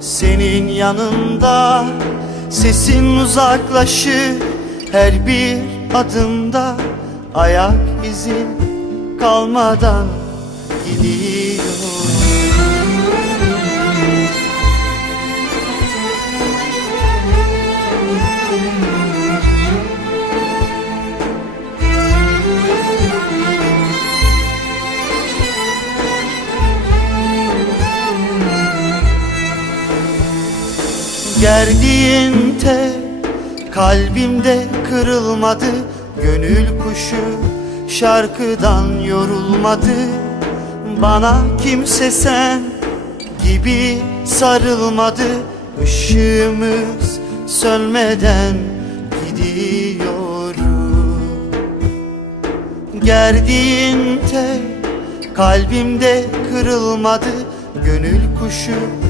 senin yanında Sesin uzaklaşır her bir adımda Ayak izin kalmadan gidiyor Gerdiğinde kalbimde kırılmadı Gönül kuşu şarkıdan yorulmadı Bana kimse sen gibi sarılmadı ışığımız sönmeden gidiyorum Gerdiğinde kalbimde kırılmadı Gönül kuşu